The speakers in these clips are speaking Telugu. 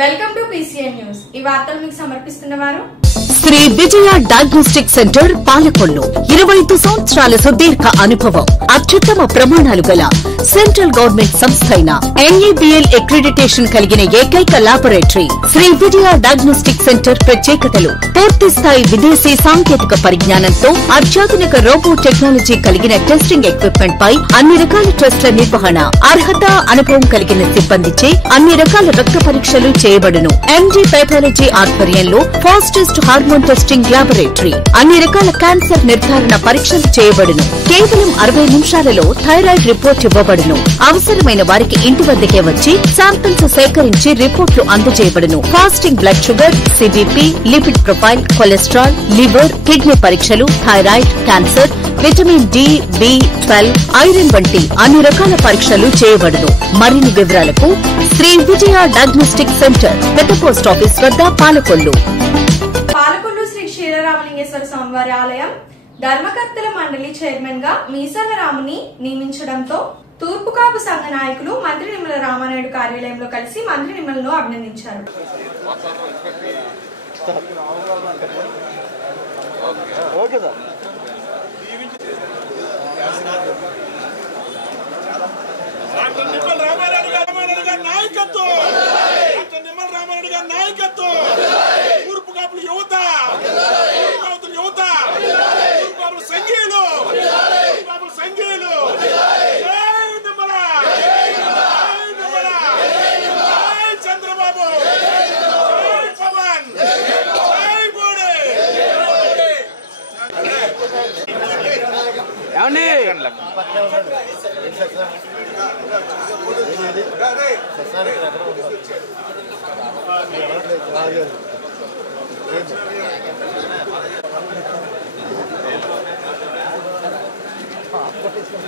Welcome to PCN news. ఈ వార్తలు మీకు సమర్పిస్తున్నవారు శ్రీ విజయ డయాగ్నోస్టిక్ సెంటర్ పాలకొల్లు। 25 సంవత్సరాల సుదీర్ఘ అనుభవం, అత్యుత్తమ ప్రమాణాలు గల సెంట్రల్ గవర్నమెంట్ సంస్థ అయిన NABL అక్రిడిటేషన్ కలిగిన ఏకైక laboratory Shri Vijaya diagnostic centre ప్రత్యేకతలు పూర్తి స్థాయి విదేశీ సాంకేతిక పరిజ్ఞానంతో అత్యాధునిక రోబో టెక్నాలజీ కలిగిన టెస్టింగ్ ఎక్విప్మెంట్ పై అన్ని రకాల టెస్టుల నిర్వహణ, అర్హత, అనుభవం కలిగిన సిబ్బందిచే అన్ని రకాల రక్త పరీక్షలు చేయబడును। MD పైథాలజీ ఆధ్వర్యంలో ఫాస్టెస్ట్ హార్మోన్ టెస్టింగ్ ల్యాబొరేటరీ, అన్ని రకాల క్యాన్సర్ నిర్ధారణ పరీక్షలు చేయబడును। కేవలం 60 నిమిషాలలో థైరాయిడ్ రిపోర్ట్ ఇవ్వబడును। అవసరమైన వారికి ఇంటి వద్దకే వచ్చి శాంపిల్స్ సేకరించి రిపోర్టులు అందజేయబడును। Fasting blood sugar, CBP, lipid profile, cholesterol, liver, kidney పరీక్షలు, thyroid, cancer, vitamin D, B12, iron వంటి అన్ని రకాల పరీక్షలు చేయబడును। మరిన్ని వివరాలకు శ్రీ విజయ డయాగ్నోస్టిక్ సెంటర్, పెద్ద పోస్ట్ ఆఫీస్ వద్ద, పాలకొల్లు। పాలకొల్లు శ్రీ క్షీరరామలింగేశ్వర స్వామివారి ఆలయం ధర్మకర్తల మండలి చైర్మన్ గా మీసాల రాముని నియమించడంతో తూర్పు కాపు సంఘ నాయకులు మంత్రి నిమ్మల రామానాయుడు కార్యాలయంలో కలిసి మంత్రి నిమ్మలను అభినందించారు।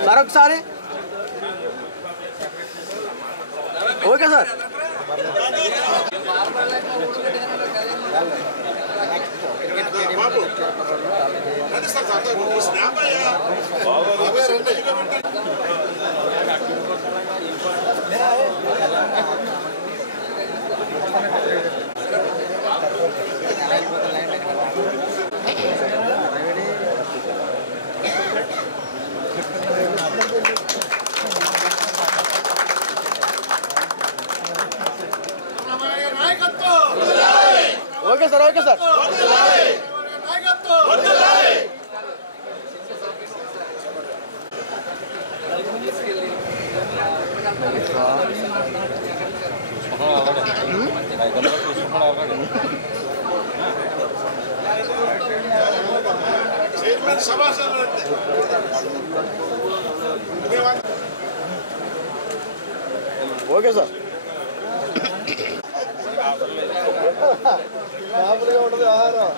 సార్ ఒకసారి okay sir okay sir okay sir okay sir మామూలుగా ఉండదు ఆహారం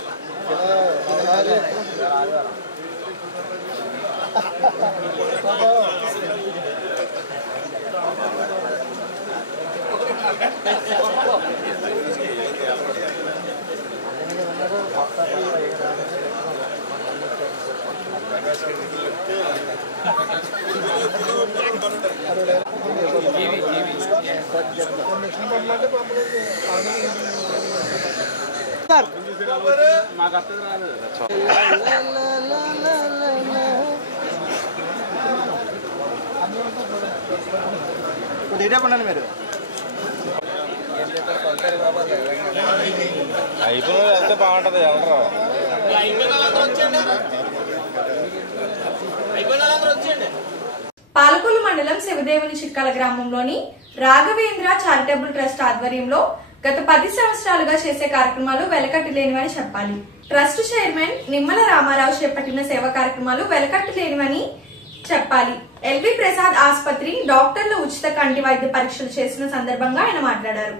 మాకు అర్థం రాలేదు ఇదే పండండి మీరు అయిపోయిన వెళ్తే బాగుంటది ఎవరు పాలకొల్లు మండలం శివదేవుని చిక్కల గ్రామంలోని రాఘవేంద్ర చారిటబుల్ ట్రస్ట్ ఆధ్వర్యంలో గత 10 సంవత్సరాలుగా చేసే కార్యక్రమాలు వెలకట్టలేనివని చెప్పాలి। ట్రస్ట్ చైర్మన్ నిమ్మల రామారావు చేపట్టిన సేవా కార్యక్రమాలు వెలకట్టలేనివని చెప్పాలి। LV ప్రసాద్ ఆసుపత్రి డాక్టర్ల ఉచిత కంటి వైద్య పరీక్షలు చేసిన సందర్భంగా ఆయన మాట్లాడారు।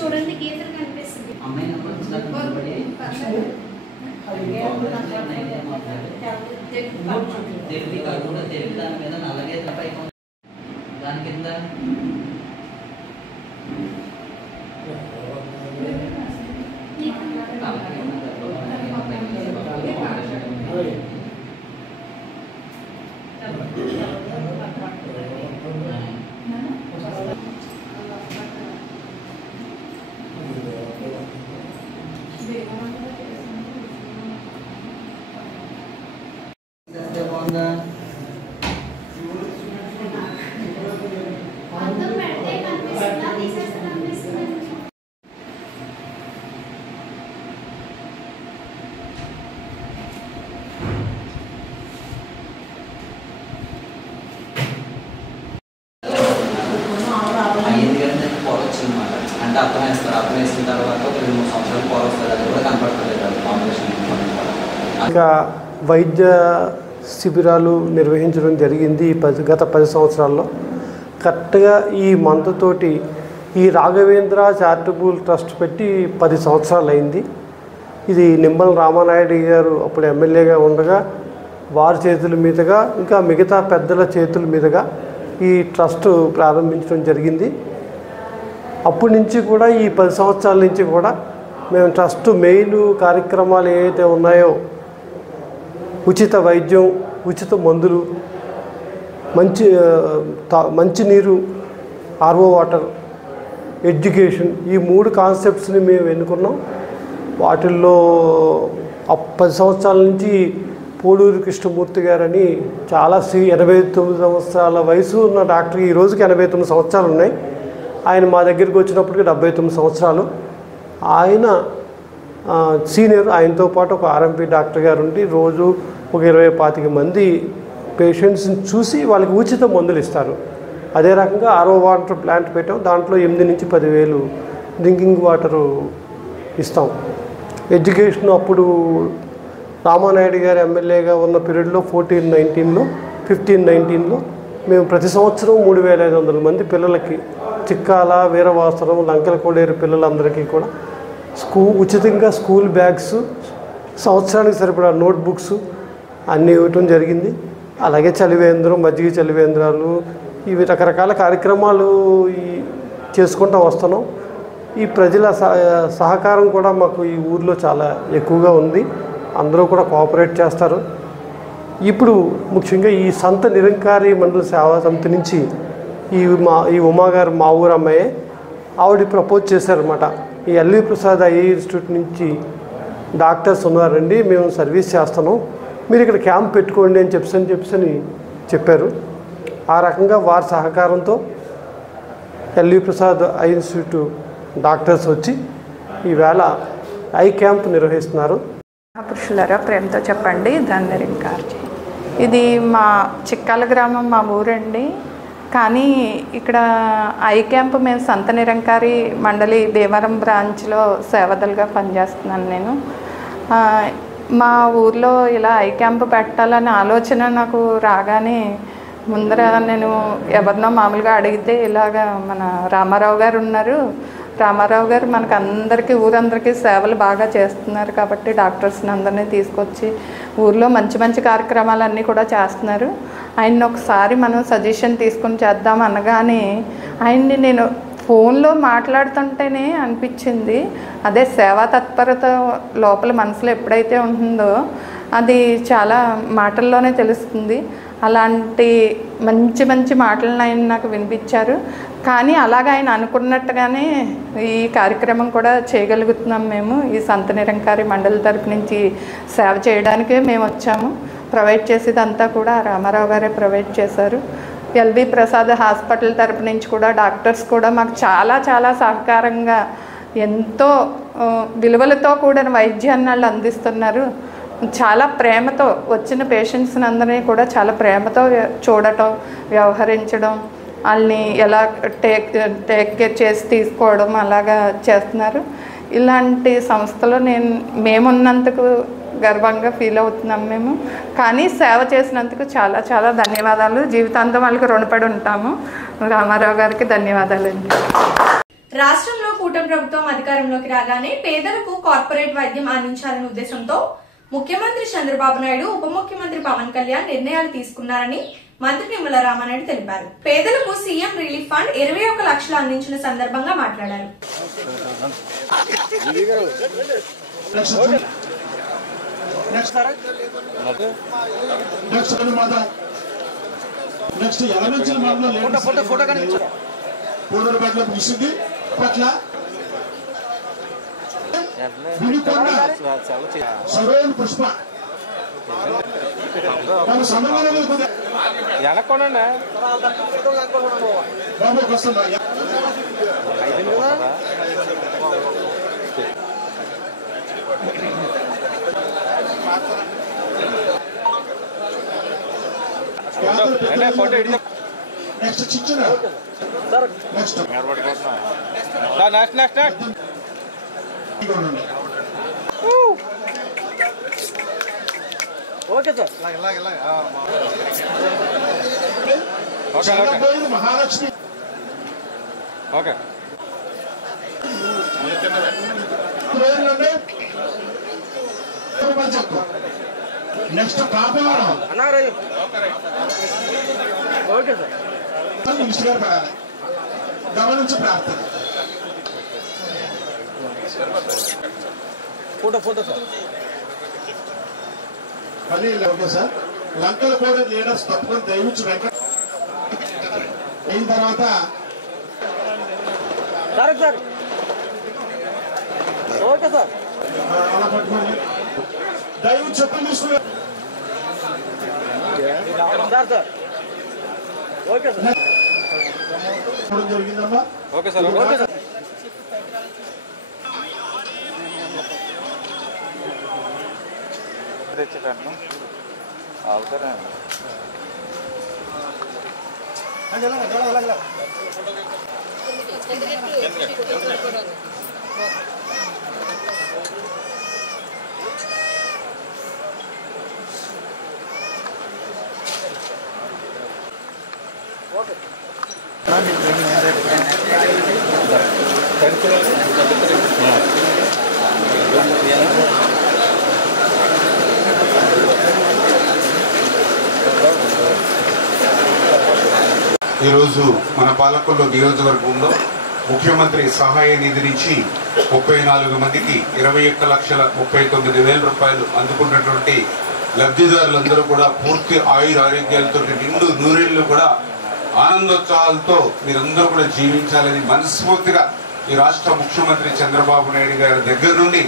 చూడండి గీతలు కనిపిస్తుంది దాని కింద అంటే అర్థం వేస్తారు. అర్థం వేసిన తర్వాత ఒక 2-3 సంవత్సరాలు పొర వస్తుంది. అది కూడా కనపడలేదు కాంపిటీషన్. ఇంకా వైద్య శిబిరాలు నిర్వహించడం జరిగింది గత 10 సంవత్సరాల్లో. కరెక్ట్గా ఈ మంత్ తోటి ఈ రాఘవేంద్ర చారిటబుల్ ట్రస్ట్ పెట్టి 10 సంవత్సరాలు అయింది. ఇది నిమ్మల రామానాయుడు గారు అప్పుడు ఎమ్మెల్యేగా ఉండగా వారి చేతుల మీదుగా ఇంకా మిగతా పెద్దల చేతుల మీదుగా ఈ ట్రస్ట్ ప్రారంభించడం జరిగింది. అప్పటి నుంచి కూడా ఈ 10 సంవత్సరాల నుంచి కూడా మేము ట్రస్ట్ మెయిన్ కార్యక్రమాలు ఏవైతే ఉన్నాయో ఉచిత వైద్యం, ఉచిత మందులు, మంచినీరు, ఆర్ఓ వాటర్, ఎడ్యుకేషన్, ఈ 3 కాన్సెప్ట్స్ని మేము ఎన్నుకున్నాం. వాటిల్లో 10 సంవత్సరాల నుంచి పోడూరు కృష్ణమూర్తి గారని చాలా 89 సంవత్సరాల వయసు ఉన్న డాక్టర్, ఈ రోజుకి 89 సంవత్సరాలు ఉన్నాయి. ఆయన మా దగ్గరికి వచ్చినప్పటికీ 79 సంవత్సరాలు. ఆయన సీనియర్. ఆయనతో పాటు ఒక ఆర్ఎంపీ డాక్టర్ గారు ఉండి రోజు ఒక 20-25 మంది పేషెంట్స్ని చూసి వాళ్ళకి ఉచిత మందులు ఇస్తారు. అదే రకంగా ఆర్ఓ వాటర్ ప్లాంట్ పెట్టాం. దాంట్లో 8 నుంచి 10,000 డ్రింకింగ్ వాటరు ఇస్తాం. ఎడ్యుకేషన్ అప్పుడు రామానాయుడు గారు ఎమ్మెల్యేగా ఉన్న పీరియడ్లో 14-19లో 15-19లో మేము ప్రతి సంవత్సరం 3,500 మంది పిల్లలకి, చిక్కాల, వీరవాసరం, లంకల కోడేరు పిల్లలందరికీ కూడా ఉచితంగా స్కూల్ బ్యాగ్స్, సంవత్సరానికి సరిపడా నోట్బుక్స్ అన్నీ ఇవ్వటం జరిగింది. అలాగే చలివేంద్రం, మజ్జిగ చలివేంద్రాలు, ఇవి రకరకాల కార్యక్రమాలు చేసుకుంటూ వస్తున్నాం. ఈ ప్రజల సహకారం కూడా మాకు ఈ ఊర్లో చాలా ఎక్కువగా ఉంది. అందరూ కూడా కోఆపరేట్ చేస్తారు. ఇప్పుడు ముఖ్యంగా ఈ సంత నిరంకారి మండల సేవా సమితి నుంచి ఈ ఉమాగారు మా ఊరు అమ్మాయి ఆవిడ ప్రపోజ్ చేశారన్నమాట. ఈ ఎల్వి ప్రసాద్ ఐఏ ఇన్స్టిట్యూట్ నుంచి డాక్టర్స్ ఉన్నారండి, మేము సర్వీస్ చేస్తాను, మీరు ఇక్కడ క్యాంప్ పెట్టుకోండి అని చెప్పారు. ఆ రకంగా వారి సహకారంతో LV Prasad eye institute doctors వచ్చి ఈవేళ ఐ క్యాంప్ నిర్వహిస్తున్నారు. పురుషులారా ప్రేమతో చెప్పండి దాన్ని రింకార్జీ. ఇది మా చిక్కాల గ్రామం, మా ఊరండి. కానీ ఇక్కడ ఐ క్యాంప్ మేము సంత నిరంకారి మండలి దేవరం బ్రాంచ్లో సేవదలుగా పనిచేస్తున్నాను నేను. మా ఊర్లో ఇలా ఐ క్యాంప్ పెట్టాలనే ఆలోచన నాకు రాగానే ముందర నేను ఎవరినో మామూలుగా అడిగితే ఇలాగా మన రామారావు గారు ఉన్నారు, రామారావు గారు మనకు అందరికీ ఊరందరికీ సేవలు బాగా చేస్తున్నారు కాబట్టి డాక్టర్స్ని అందరినీ తీసుకొచ్చి ఊర్లో మంచి మంచి కార్యక్రమాలన్నీ కూడా చేస్తున్నారు, ఆయన్ని ఒకసారి మనం సజెషన్ తీసుకుని చేద్దాం అనగానే ఆయన్ని నేను ఫోన్లో మాట్లాడుతుంటేనే అనిపించింది అదే సేవా తత్పరత లోపల మనసులో ఎప్పుడైతే ఉంటుందో అది చాలా మాటల్లోనే తెలుస్తుంది. అలాంటి మంచి మంచి మాటలను ఆయన నాకు వినిపించారు. కానీ అలాగ ఆయన అనుకున్నట్టుగానే ఈ కార్యక్రమం కూడా చేయగలుగుతున్నాం. మేము ఈ సంత నిరంకారి మండలి తరపు నుంచి సేవ చేయడానికే మేము వచ్చాము. ప్రొవైడ్ చేసేదంతా కూడా రామారావు గారే ప్రొవైడ్ చేశారు. ఎల్వి ప్రసాద్ హాస్పిటల్ తరపు నుంచి కూడా డాక్టర్స్ కూడా మాకు చాలా చాలా సహకారంగా ఎంతో విలువలతో కూడిన వైద్యాన్ని వాళ్ళు అందిస్తున్నారు. చాలా ప్రేమతో వచ్చిన పేషెంట్స్ని అందరినీ కూడా చాలా ప్రేమతో చూడటం, వ్యవహరించడం, వాళ్ళని ఎలా టేక్ కేర్ చేసి తీసుకోవడం అలాగా చేస్తున్నారు. ఇలాంటి సంస్థలో మేమున్నందుకు గర్వంగా ఫీల్ అవుతున్నాం మేము. కానీ సేవ చేసినందుకు చాలా చాలా ధన్యవాదాలు. జీవితాంతం వాళ్ళకి రుణపడి ఉంటాము. రామారావు గారికి ధన్యవాదాలండి. రాష్ట్రంలో కూటమి ప్రభుత్వం అధికారంలోకి రాగానే పేదలకు కార్పొరేట్ వైద్యం అందించాలనే ఉద్దేశంతో ముఖ్యమంత్రి చంద్రబాబు నాయుడు, ఉప ముఖ్యమంత్రి పవన్ కళ్యాణ్ నిర్ణయాలు తీసుకున్నారని మంత్రి నిమ్మల రామానాయుడు తెలిపారు. పేదలకు సీఎం రిలీఫ్ ఫండ్ 21 లక్షలు అందించిన సందర్భంగా మాట్లాడారు. పుష్ప వెనక్కోండి నెక్స్ట్ చిచ్చున next okay sir. Mahalakshmi okay next Kapavaram okay sir. Minister గారు పడాలి. గమనించి ప్రార్థన. Photo sir. మళ్ళీ ఓకే సార్. లంకల కూడా లీడర్స్ తప్పని దయవించి వెంకట అయిన తర్వాత సార్ ఓకే సార్. అలా పట్టుకొని దయవించి చెప్పండి సార్. Okay sir. జరిగిందమ్మా. Okay sir. Okay sir. తెచ్చేటట్టు అవుతారా ఈరోజు మన పాలకొల్లు నియోజకవర్గంలో ముఖ్యమంత్రి సహాయ నిధి నుంచి 34 మందికి 21,39,000 రూపాయలు అందుకున్నటువంటి లబ్ధిదారులందరూ కూడా పూర్తి ఆయురారోగ్యాలతో నిండు నూరేళ్లు కూడా ఆనందోత్సాహాలతో మీరందరూ కూడా జీవించాలని మనస్ఫూర్తిగా ఈ రాష్ట్ర ముఖ్యమంత్రి చంద్రబాబు నాయుడు గారి దగ్గర నుండి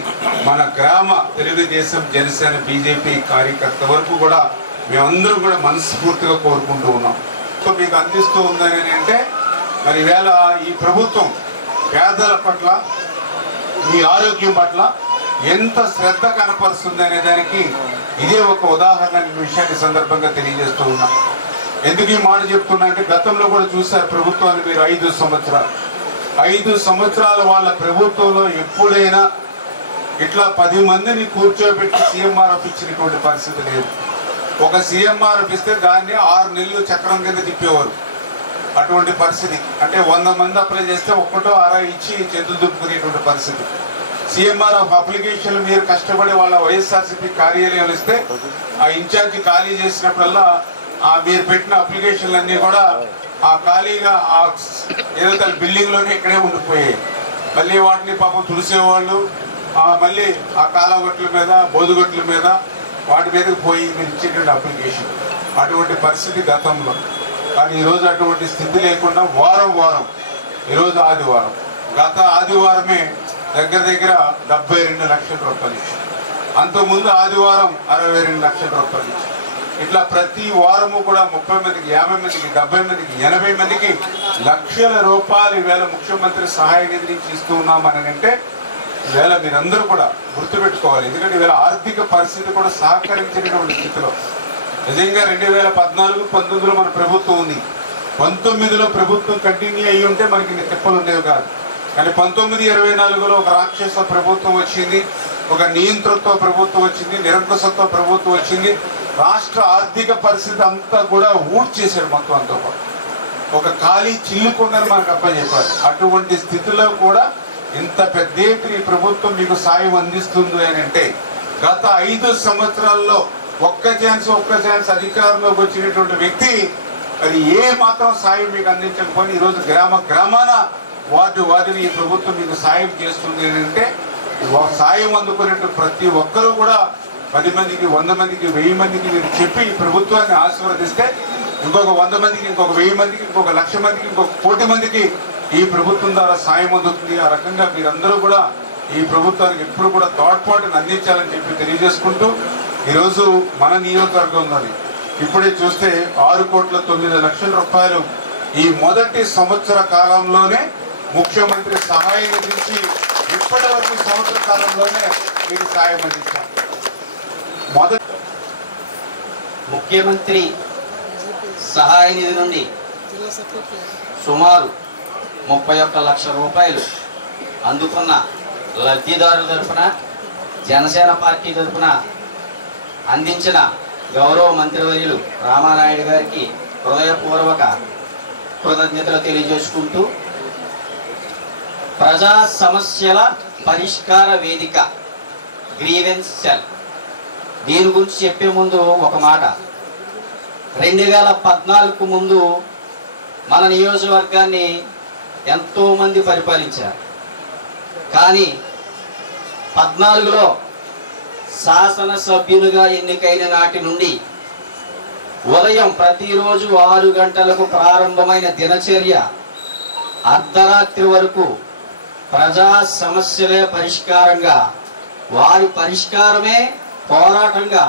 మన గ్రామ తెలుగుదేశం, జనసేన, బీజేపీ కార్యకర్త వరకు కూడా మేమందరం కూడా మనస్ఫూర్తిగా కోరుకుంటూ ఉన్నాం. మీకు అందిస్తూ ఉందని అంటే మరి ఈవేళ ఈ ప్రభుత్వం పేదల పట్ల, మీ ఆరోగ్యం పట్ల ఎంత శ్రద్ధ కనపరుస్తుంది అనే దానికి ఇదే ఒక ఉదాహరణ విషయాన్ని సందర్భంగా తెలియజేస్తూ ఉన్నాం. ఎందుకు ఈ మాట చెప్తున్నా అంటే గతంలో కూడా చూశారు ప్రభుత్వాన్ని మీరు 5 సంవత్సరాల వాళ్ళ ప్రభుత్వంలో ఎప్పుడైనా ఇట్లా 10 మందిని కూర్చోబెట్టి సీఎంఆర్ఎఫ్ ఇచ్చినటువంటి పరిస్థితి లేదు. ఒక సీఎంఆర్ ఇస్తే దాన్ని 6 నెలలు చక్రం కింద తిప్పేవారు. అటువంటి పరిస్థితి. అంటే 100 మంది అప్లై చేస్తే ఒక్కటో 6 ఇచ్చి చేతులు దుప్పుకునేటువంటి పరిస్థితి. సీఎంఆర్ ఆఫ్ అప్లికేషన్లు మీరు కష్టపడి వాళ్ళ వైఎస్ఆర్సీపీ కార్యాలయాలు ఇస్తే ఆ ఇన్ఛార్జి ఖాళీ చేసినప్పుడల్లా మీరు పెట్టిన అప్లికేషన్లన్నీ కూడా ఆ ఖాళీగా ఏదైతే బిల్డింగ్లోనే ఇక్కడే ఉండిపోయాయి. మళ్ళీ వాటిని పాపం తుడిసేవాళ్ళు మళ్ళీ ఆ కాలగొట్ల మీద బోదుగొట్ల మీద వాటి మీదకి పోయి మీరు ఇచ్చేటువంటి అప్లికేషన్. అటువంటి పరిస్థితి గతంలో. కానీ ఈరోజు అటువంటి స్థితి లేకుండా వారం ఈరోజు ఆదివారం, గత ఆదివారమే దగ్గర 72 లక్షల రూపాయలు ఇచ్చారు. అంతకుముందు ఆదివారం 62 లక్షల రూపాయలు ఇచ్చారు. ఇట్లా ప్రతి వారము కూడా 30 మందికి, 50 మందికి, 70 మందికి, 80 మందికి లక్షల రూపాయలు ఈవేళ ముఖ్యమంత్రి సహాయ నిధి నుంచి ఇస్తూ ఉన్నామనంటే ఈవేళ మీరందరూ కూడా గుర్తుపెట్టుకోవాలి. ఎందుకంటే ఈవేళ ఆర్థిక పరిస్థితి కూడా సహకరించినటువంటి స్థితిలో నిజంగా 2014-19లో మన ప్రభుత్వం ఉంది. 19లో ప్రభుత్వం కంటిన్యూ అయ్యి ఉంటే మనకి తిప్పలు ఉండేవి కాదు. కానీ 19-24లో ఒక రాక్షస ప్రభుత్వం వచ్చింది, ఒక నియంతృత్వ ప్రభుత్వం వచ్చింది, నిరంకుశత్వ ప్రభుత్వం వచ్చింది. రాష్ట్ర ఆర్థిక పరిస్థితి అంతా కూడా ఊడ్చేసాడు మొత్తం అంతా కూడా. ఒక ఖాళీ చిల్లుకుందని మనకు అప్పచెప్పారు. అటువంటి స్థితిలో కూడా ఇంత పెద్ద ఎత్తున ఈ ప్రభుత్వం మీకు సాయం అందిస్తుంది అని అంటే గత 5 సంవత్సరాల్లో ఒక్క ఛాన్స్ అధికారంలోకి వచ్చినటువంటి వ్యక్తి అది ఏ మాత్రం సాయం మీకు అందించకపోయి ఈరోజు గ్రామాన వాటిని ఈ ప్రభుత్వం మీకు సాయం చేస్తుంది అంటే సాయం అందుకునే ప్రతి ఒక్కరూ కూడా 10 మందికి, 100 మందికి, 1000 మందికి మీరు చెప్పి ఈ ప్రభుత్వాన్ని ఆశీర్వదిస్తే ఇంకొక 100 మందికి, ఇంకొక 1000 మందికి, ఇంకొక 1,00,000 మందికి, ఇంకొక 1,00,00,000 మందికి ఈ ప్రభుత్వం ద్వారా సాయం అందుతుంది. ఆ రకంగా మీరందరూ కూడా ఈ ప్రభుత్వానికి ఎప్పుడు కూడా తోడ్పాటును అందించాలని చెప్పి తెలియజేసుకుంటూ ఈరోజు మన నియోజకవర్గంలోని ఇప్పుడే చూస్తే 6,09,00,000 రూపాయలు ఈ మొదటి సంవత్సర కాలంలోనే ముఖ్యమంత్రి సహాయ నిధి నుంచి ఇప్పటి వరకు సంవత్సర కాలంలోనే మీకు సాయం అందించారు. ముఖ్యమంత్రి సహాయ నిధి నుండి సుమారు 31 లక్షల రూపాయలు అందుకున్న లబ్ధిదారుల తరఫున జనసేన పార్టీ తరఫున అందించిన గౌరవ మంత్రివర్యులు రామానాయుడు గారికి హృదయపూర్వక కృతజ్ఞతలు తెలియజేసుకుంటూ ప్రజా సమస్యల పరిష్కార వేదిక గ్రీవెన్స్ సెల్ దీని గురించి చెప్పే ముందు ఒక మాట. 2014 ముందు మన నియోజకవర్గాన్ని ఎంతో మంది పరిపాలించారు. కానీ 14లో శాసనసభ్యులుగా ఎన్నికైన నాటి నుండి ఉదయం ప్రతిరోజు 6 గంటలకు ప్రారంభమైన దినచర్య అర్ధరాత్రి వరకు ప్రజా సమస్యలే పరిష్కారంగా, వారి పరిష్కారమే పోరాటంగా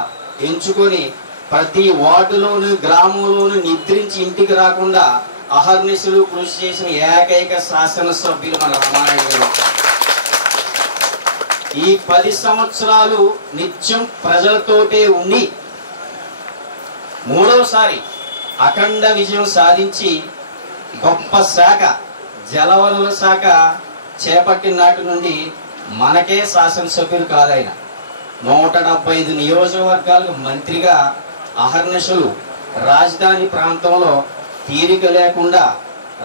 ఎంచుకొని ప్రతి వార్డులోను గ్రామంలోను నిద్రించి ఇంటికి రాకుండా అహర్నిశలు కృషి చేసిన ఏకైక శాసనసభ్యులు మన రామానాయుడు గారు. ఈ 10 సంవత్సరాలు నిత్యం ప్రజలతోటే ఉండి మూడవసారి అఖండ విజయం సాధించి గొప్ప శాఖ జలవనరుల శాఖ చేపట్టిన నాటి నుండి మనకే శాసనసభ్యులు కాదైన 175 నియోజకవర్గాలకు మంత్రిగా అహర్నిశలు రాజధాని ప్రాంతంలో తీరిక లేకుండా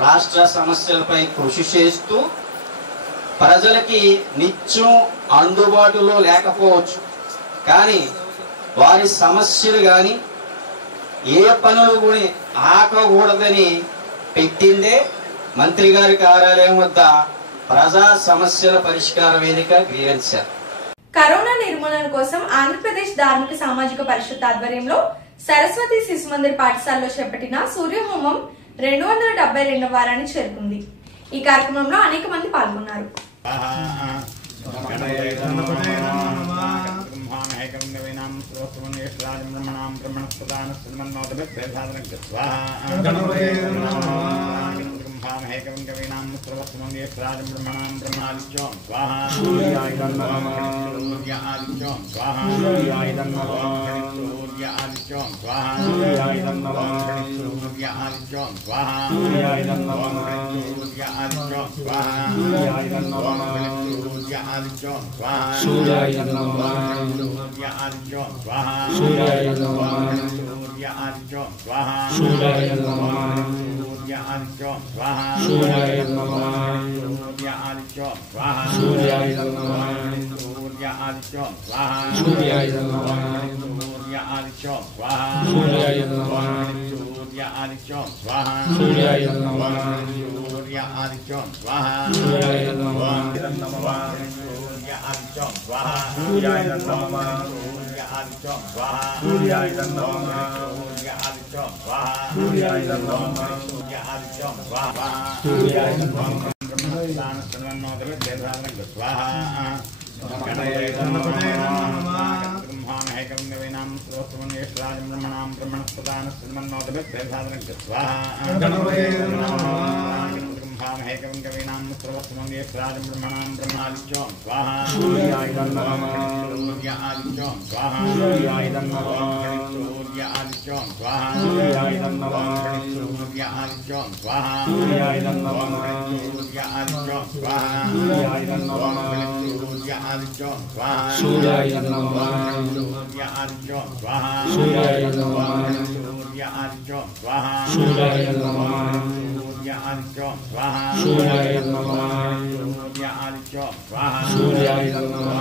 రాష్ట్ర సమస్యలపై కృషి చేస్తూ ప్రజలకి నిత్యం అందుబాటులో లేకపోవచ్చు, కానీ వారి సమస్యలు కానీ ఏ పనులు కూడా ఆకకూడదని పెట్టిందే మంత్రి గారి కార్యాలయం వద్ద ప్రజా సమస్యల పరిష్కార వేదిక గ్రీవెన్స్ సెల్. కరోనా నిర్మూలన కోసం ఆంధ్రప్రదేశ్ ధార్మిక సామాజిక పరిషత్ ఆధ్వర్యంలో సరస్వతి శిశు మందిర్ పాఠశాలలో చేపట్టిన సూర్యహోమం 272వ వారానికి చేరుకుంది. ఈ కార్యక్రమంలో అనేక మంది పాల్గొన్నారు. ब्रह्मामहेकं कवीनां सर्वस्वमंगे प्राजं ब्रह्मणां ब्रह्मादित्यों स्वाहा सूर्याय नमः सूर्यादित्यों स्वाहा सूर्याय नमः सूर्यादित्यों स्वाहा सूर्याय नमः सूर्यादित्यों स्वाहा सूर्याय नमः सूर्यादित्यों स्वाहा सूर्याय नमः सूर्यादित्यों स्वाहा सूर्याय नमः सूर्यादित्यों स्वाहा सूर्याय नमः सूर्यादित्यों स्वाहा सूर्याय नमः सूर्यादित्यों स्वाहा सूर्याय नमः सूर्यादित्यों स्वाहा सूर्याय नमः सूर्यादित्यों स्वाहा सूर्याय नमः सूर्यादित्यों स्वाहा सूर्याय नमः सूर्यादित्यों स्वाहा सूर्याय नमः सूर्यादित्यों स्वाहा सूर्याय नमः सूर्यादित्यों स्वाहा सूर्याय नमः सूर्यादित्यों स्वाहा सूर्याय नमः सूर्यादित्यों स्वाहा सूर्याय नमः सूर्यादित्यों स्वाहा सूर्याय नमः स्वाहा ब्रह्मामहेकं कवीनां सर्वस्वमंगे प्राजं ब्रह्मणां ब्रह्मणस्पदानस्मन्नोदभिर्देवसादनं स्वाहा ब्रह्मामहेकं कवीनां सर्वस्वमंगे प्राजं ब्रह्मणां ब्रह्मादित्यों स्वाहा सूर्याय नमः सूर्यादित्यों स्वाहा सूर्याय नमः सूर्यादित्यों स्वाहा सूर्याय नमः सूर्यादित्यों स्वाहा सूर्याय नमः सूर्यादित्यों स्वाहा सूर्याय नमः सूर्यादित्यों स्वाहा सूर्याय नमः सूर्यादित्यों स्वाहा सूर्याय नमः सूर्यादित्यों स्वाहा सूर्याय नमः सूर्यादित्यों स्वाहा सूर्याय नमः सूर्यादित्यों स्वाहा सूर्याय नमः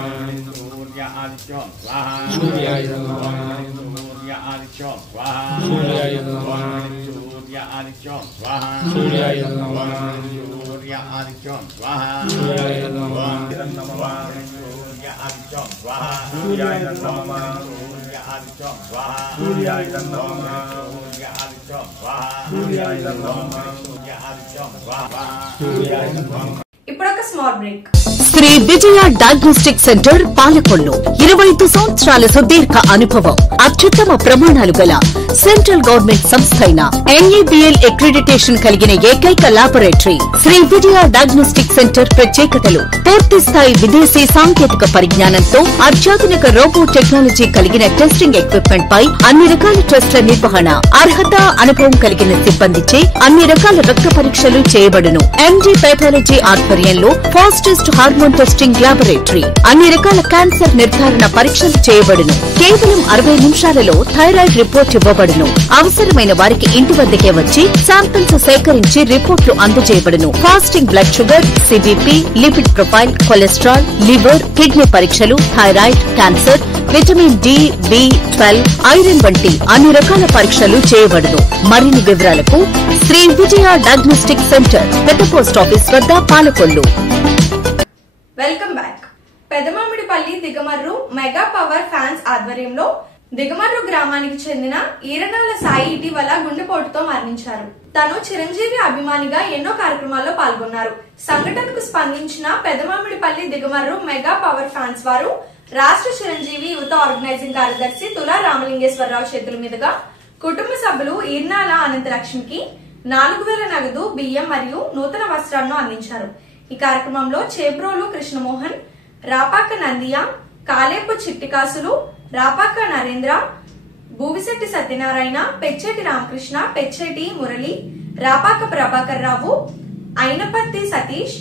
सूर्यादित्यों स्वाहा सूर्याय नमः सूर्यादित्यों स्वाहा सूर्याय नमः सूर्यादित्यों स्वाहा सूर्याय नमः सूर्यादित्यों स्वाहा सूर्याय नमः सूर्यादित्यों स्वाहा सूर्याय नमः सूर्यादित्यों स्वाहा सूर्याय नमः सूर्यादित्यों स्वाहा सूर्याय नमः सूर्यादित्यों स्वाहा सूर्याय नमः। ఇప్పుడు ఒక small break. Shri Vijaya diagnostic centre Palakollu 25 సంవత్సరాల సుదీర్ఘ అనుభవం, అత్యుత్తమ ప్రమాణాలు గల సెంట్రల్ గవర్నమెంట్ సంస్థ అయిన ఎన్ఏబిఎల్ అక్రిడిటేషన్ కలిగిన ఏకైక laboratory Shri Vijaya diagnostic centre ప్రత్యేకతలు పూర్తి స్థాయి విదేశీ సాంకేతిక పరిజ్ఞానంతో అత్యాధునిక రోబో టెక్నాలజీ కలిగిన టెస్టింగ్ ఎక్విప్మెంట్ పై అన్ని రకాల టెస్టుల నిర్వహణ, అర్హత, అనుభవం కలిగిన సిబ్బందిచే అన్ని రకాల రక్త పరీక్షలు చేయబడును. ఎంజీ పెథాలజీ ఆధ్వర్యంలో ఫాస్టెస్ట్ హార్మోన్ టెస్టింగ్ లాబొరేటరీ, అన్ని రకాల క్యాన్సర్ నిర్ధారణ పరీక్షలు చేయబడును. కేవలం 60 నిమిషాలలో థైరాయిడ్ రిపోర్ట్ ఇవ్వబడును. అవసరమైన వారికి ఇంటి వద్దకే వచ్చి శాంపిల్స్ సేకరించి రిపోర్టులు అందజేయబడును. ఫాస్టింగ్ బ్లడ్ షుగర్, సిబిపి, lipid profile, cholesterol, liver, kidney పరీక్షలు, థైరాయిడ్, క్యాన్సర్, విటమిన్ డి, బి12, ఐరన్ వంటి అన్ని రకాల పరీక్షలు చేయబడును. మరిన్ని వివరాలకు శ్రీ విజయ డయాగ్నోస్టిక్ సెంటర్, పెద్ద పోస్ట్ ఆఫీస్ వద్ద, Palakollu. Welcome back. Pedamamidipalli Digamarru mega power fans ఆధ్వర్యంలో దిగమర్రు గ్రామానికి చెందిన ఈరనాల సాయి ఇటీవల గుండెపోటుతో మరణించారు. తను చిరంజీవి అభిమానిగా ఎన్నో కార్యక్రమాల్లో పాల్గొన్నారు. సంఘటనకు స్పందించిన పెదమామిడిపల్లి దిగమర్రు మెగా పవర్ ఫ్యాన్స్ వారు రాష్ట్ర చిరంజీవి యువత ఆర్గనైజింగ్ కార్యదర్శి తులా రామలింగేశ్వరరావు చేతుల మీదుగా కుటుంబ సభ్యులు ఈర్నాల అనంతలక్ష్మికి 4000 నగదు, బియ్యం మరియు నూతన వస్త్రాలను అందించారు. ఈ కార్యక్రమంలో చేబ్రోలు కృష్ణమోహన్, రాపాక నందియ, కాలేపు చిట్టికాసులు, రాపాక నరేంద్ర, భూవిశెట్టి సత్యనారాయణ, పెచ్చేటి రామకృష్ణ, పెచ్చేటి మురళి, రాపాక ప్రభాకర్ రావు, అయినపర్తి సతీష్,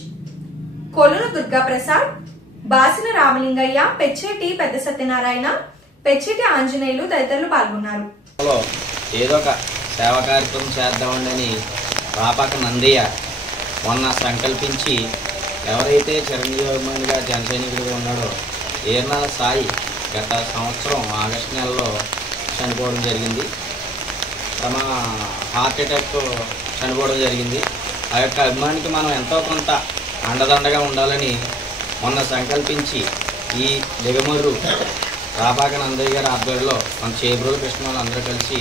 కొలును దుర్గాప్రసాద్, బాసిన రామలింగయ్య, పెచ్చేటి పెద్ద సత్యనారాయణ, పెచ్చేటి ఆంజనేయులు తదితరులు పాల్గొన్నారు. ఏదో ఒక సేవా కార్యక్రమం చేద్దామని రాపాక నందయ్య మొన్న సంకల్పించి ఎవరైతే చిరంజీవి అభిమానిగా జనసైనికుడిగా ఉన్నాడో ఈర్నాల సాయి గత సంవత్సరం ఆగస్టు నెలలో చనిపోవడం జరిగింది. తమ హార్ట్ అటాక్తో చనిపోవడం జరిగింది. ఆ యొక్క అభిమానికి మనం ఎంతో కొంత అండదండగా ఉండాలని మొన్న సంకల్పించి ఈ దిగమర్రు రాపాక నందయ్య గారి ఆధ్వర్యంలో మన చేబ్రోలు కృష్ణవాళ్ళు అందరూ కలిసి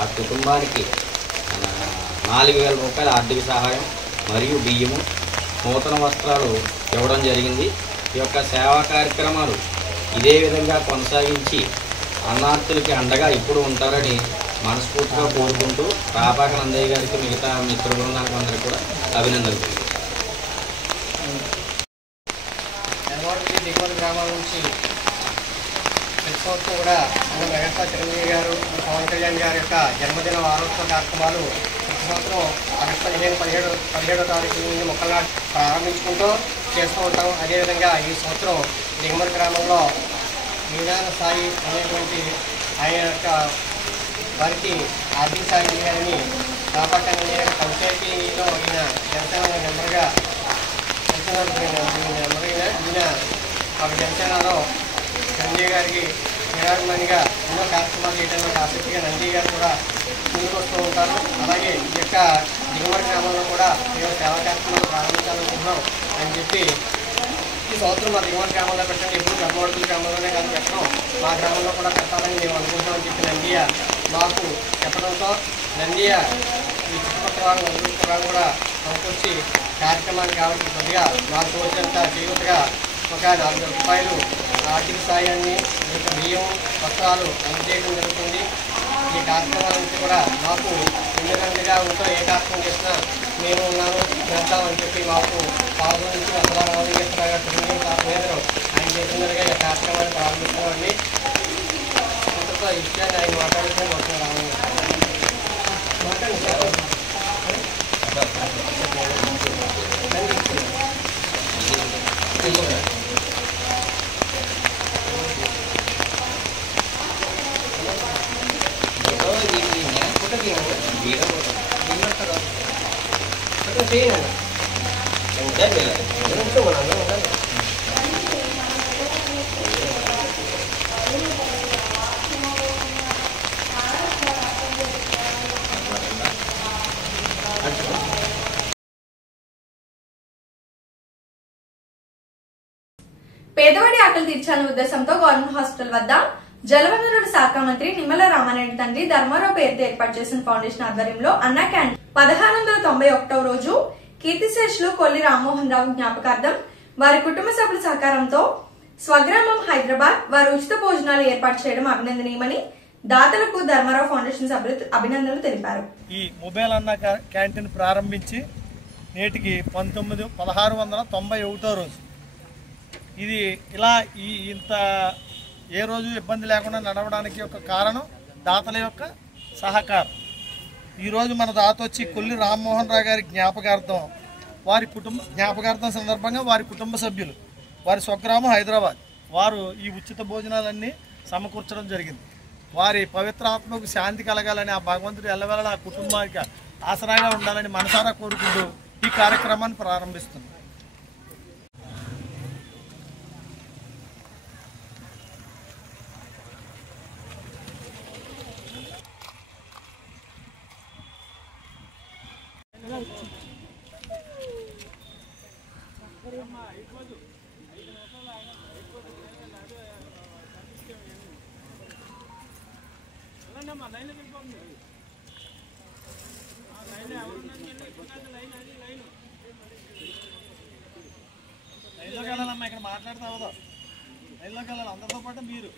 ఆ కుటుంబానికి 4000 రూపాయల ఆర్థిక సహాయం మరియు బియ్యము, నూతన వస్త్రాలు ఇవ్వడం జరిగింది. ఈ యొక్క సేవా కార్యక్రమాలు ఇదే విధంగా కొనసాగించి అన్నార్థులకి అండగా ఇప్పుడు ఉంటారని మనస్ఫూర్తిగా కోరుకుంటూ రాపాక నందయ్య గారికి మిగతా మిత్ర బృందానికి అందరికీ కూడా అభినందనలు. దిగుమతి గ్రామాల నుంచి ప్రతి సంవత్సరం కూడా మన మెగాస్టార్ చిరంజీవి గారు పవన్ కళ్యాణ్ గారి యొక్క జన్మదిన వారోత్సవ కార్యక్రమాలు ప్రతి సంవత్సరం ఆగస్టు 17వ తారీఖు నుండి మొక్కలు ప్రారంభించుకుంటూ చేస్తూ ఉంటాం. అదేవిధంగా ఈ సంవత్సరం దిగుమతి గ్రామంలో విధాన స్థాయి అనేటువంటి ఆయన యొక్క వారికి ఆర్థిక సాయం చేయాలని రాపాక పంచాయతీలో ఈయన జనసేన నెంబర్గా ఈయన ఒక జనసేనలో నంది గారికి నిరాగమనిగా ఎన్నో కార్యక్రమాలు చేయడంలో ఆసక్తిగా నంది గారు కూడా ముందుకు వస్తూ ఉంటారు. అలాగే ఈ యొక్క దిగుమతి గ్రామంలో కూడా మేము సేవా కార్యక్రమాలు ప్రారంభించాలనుకుంటున్నాం అని చెప్పి ఈ సంవత్సరం మా దిగుమతి గ్రామంలో పెట్టండి, ఎప్పుడు కర్మవడుతుల గ్రామంలోనే కాదు పెట్టడం, మా గ్రామంలో కూడా పెట్టాలని మేము అనుకుంటామని చెప్పి నందియ మాకు చెప్పడంతో నందియ ఈ చుట్టుపక్కల వాళ్ళు కూడా సమకూర్చి కార్యక్రమాన్ని కాబట్టి కొద్దిగా మాకు తోచినంత చేయూతగా ఒక 4,000 రూపాయలు ఆర్థిక సాయాన్ని ఇంకా బియ్యం వస్త్రాలు అందజేయడం జరుగుతుంది. ఈ కార్యక్రమాల నుంచి కూడా మాకు ఎందుకంటగా ఉంటూ ఏ కార్యక్రమం చేసినా మేము ఉన్నాము చేద్దామని చెప్పి మాకు పాల్గొన నుంచి అసలు రామలింగేశ్వర గారు ఆయన చేసినట్టుగా ఈ కార్యక్రమాన్ని ప్రారంభిస్తున్నామండి. ఇంతతో ఈ విషయాన్ని ఆయన మాట్లాడుతూ మొత్తం రామలింగేశ్వర పేదవాడి ఆకలి తీర్చాలనే ఉద్దేశంతో గవర్నమెంట్ హాస్పిటల్ వద్ద జలవనరుల శాఖ మంత్రి నిమ్మల రామారెడ్డి తండ్రి ధర్మారావు పేరుతో ఏర్పాటు చేసిన ఫౌండేషన్ ఆధ్వర్యంలో అన్నా క్యాంటీన్ 1691వ రోజు కీర్తిశేషులు కొల్లి రామ్మోహన్ రావు జ్ఞాపకార్థం వారి కుటుంబ సభ్యుల సహకారంతో స్వగ్రామం హైదరాబాద్ వారు ఉచిత భోజనాలు ఏర్పాటు చేయడం అభినందనీయమని దాతలకు ధర్మారావు ఫౌండేషన్ సభ్యులు అభినందనలు తెలిపారు. ఈ మొబైల్ అన్నా క్యాంటీన్ ప్రారంభించి నేటికి 1691వ రోజు ఇది ఇలా ఇంత ఏ రోజు ఇబ్బంది లేకుండా నడవడానికి ఒక కారణం దాతల యొక్క సహకారం. ఈరోజు మన దాత వచ్చి కొల్లి రామ్మోహన్ రావు గారి జ్ఞాపకార్థం జ్ఞాపకార్థం సందర్భంగా వారి కుటుంబ సభ్యులు వారి స్వగ్రామం హైదరాబాద్ వారు ఈ ఉచిత భోజనాలన్నీ సమకూర్చడం జరిగింది. వారి పవిత్ర ఆత్మకు శాంతి కలగాలని ఆ భగవంతుడు ఎల్లవేళలా ఆ కుటుంబానికి ఆసరాగా ఉండాలని మనసారా కోరుకుంటూ ఈ కార్యక్రమాన్ని ప్రారంభిస్తుంది. లైన్లోకి వెళ్ళాలమ్మా, ఇక్కడ మాట్లాడితే అవదా, లైన్లోకి వెళ్ళాలి అందరితో పాటు మీరు.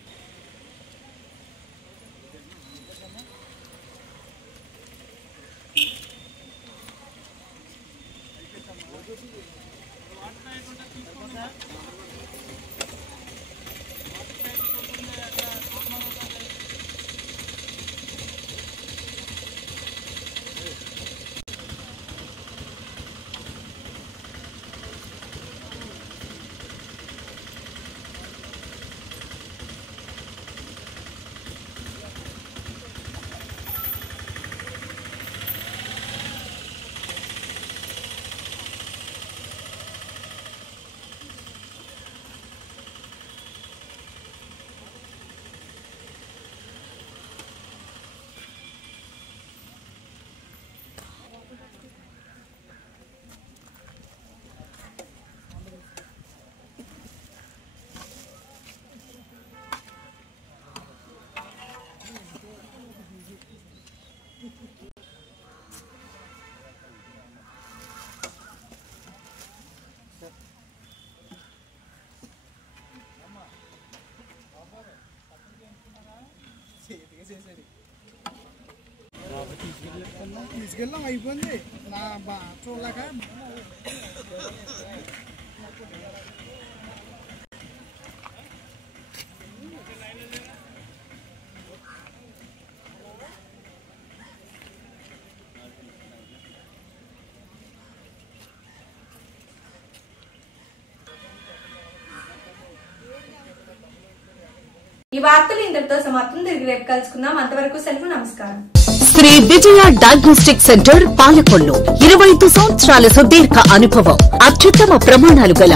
తీసుకెళ్ళాం అయిపోయింది నా చూడలేక ఈ వార్తలు ఇంతటితో సమాప్తం. తిరిగి రేపు కలుసుకుందాం. అంతవరకు సెలవు. నమస్కారం. శ్రీ విజయ డయాగ్నోస్టిక్ సెంటర్ పాలకొల్లు 25 సంవత్సరాల సుదీర్ఘ అనుభవం, అత్యుత్తమ ప్రమాణాలు గల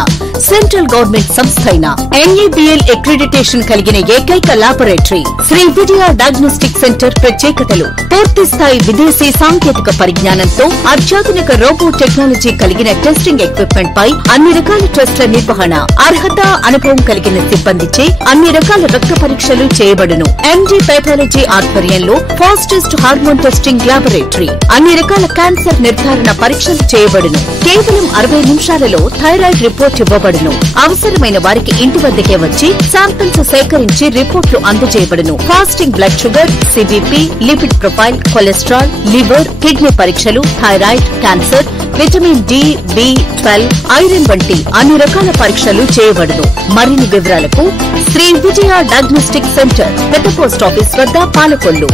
సెంట్రల్ గవర్నమెంట్ సంస్థ అయిన NABL అక్రిడిటేషన్ కలిగిన ఏకైక laboratory Shri Vijaya diagnostic centre ప్రత్యేకతలు పూర్తి స్థాయి విదేశీ సాంకేతిక పరిజ్ఞానంతో అత్యాధునిక రోబో టెక్నాలజీ కలిగిన టెస్టింగ్ ఎక్విప్మెంట్ పై అన్ని రకాల టెస్టుల నిర్వహణ, అర్హత, అనుభవం కలిగిన సిబ్బందిచే అన్ని రకాల రక్త పరీక్షలు చేయబడును. MD పైథాలజీ ఆధ్వర్యంలో ఫాస్టెస్ట్ హార్మోన్ టెస్టింగ్ ల్యాబొరేటరీ, అన్ని రకాల క్యాన్సర్ నిర్ధారణ పరీక్షలు చేయబడును. కేవలం 60 నిమిషాలలో థైరాయిడ్ రిపోర్ట్ ఇవ్వబడును. అవసరమైన వారికి ఇంటి వద్దకే వచ్చి శాంపిల్స్ సేకరించి రిపోర్టులు అందజేయబడును. Fasting blood sugar, CBP, lipid profile, cholesterol, liver, kidney పరీక్షలు, thyroid, cancer, vitamin D, B12, iron వంటి అన్ని రకాల పరీక్షలు చేయబడును. మరిన్ని వివరాలకు శ్రీ విజయ డయాగ్నోస్టిక్ సెంటర్, పెద్ద పోస్ట్ ఆఫీస్ వద్ద, పాలకొల్లు.